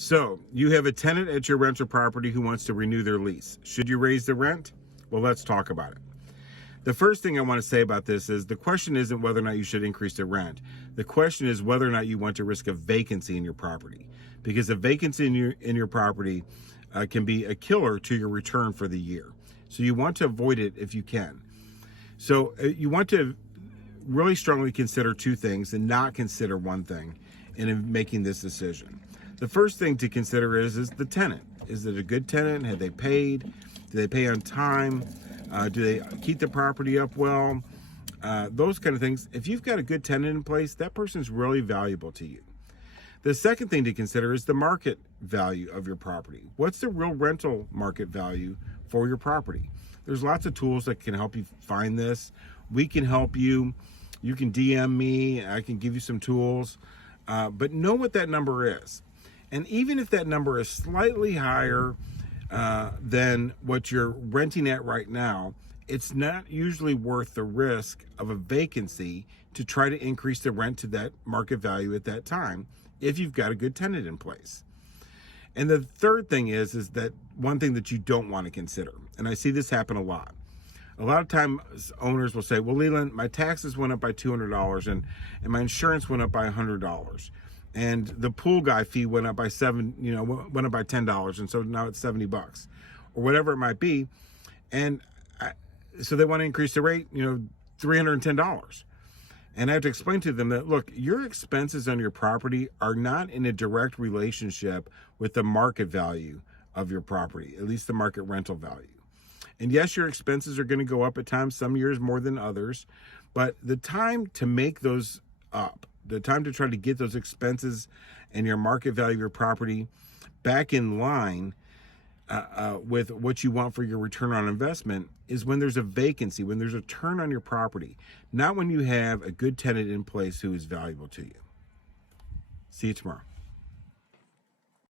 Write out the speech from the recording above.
So you have a tenant at your rental property who wants to renew their lease. Should you raise the rent? Well, let's talk about it. The first thing I want to say about this is the question isn't whether or not you should increase the rent. The question is whether or not you want to risk a vacancy in your property, because a vacancy in your property can be a killer to your return for the year. So you want to avoid it if you can. So you want to really strongly consider two things and not consider one thing in making this decision. The first thing to consider is the tenant. Is it a good tenant? Have they paid? Do they pay on time? Do they keep the property up well? Those kind of things. If you've got a good tenant in place, that person's really valuable to you. The second thing to consider is the market value of your property. What's the real rental market value for your property? There's lots of tools that can help you find this. We can help you. You can DM me. I can give you some tools. But know what that number is. And even if that number is slightly higher than what you're renting at right now, it's not usually worth the risk of a vacancy to try to increase the rent to that market value at that time if you've got a good tenant in place. And the third thing is that one thing that you don't want to consider, and I see this happen a lot. A lot of times owners will say, well, Leland, my taxes went up by $200 and my insurance went up by $100. And the pool guy fee went up by went up by $10. And so now it's $70 or whatever it might be. And so they want to increase the rate, $310. And I have to explain to them that, look, your expenses on your property are not in a direct relationship with the market value of your property, at least the market rental value. And yes, your expenses are going to go up at times, some years more than others, but the time to make those up, the time to try to get those expenses and your market value of your property back in line with what you want for your return on investment is when there's a vacancy, when there's a turn on your property, not when you have a good tenant in place who is valuable to you. See you tomorrow.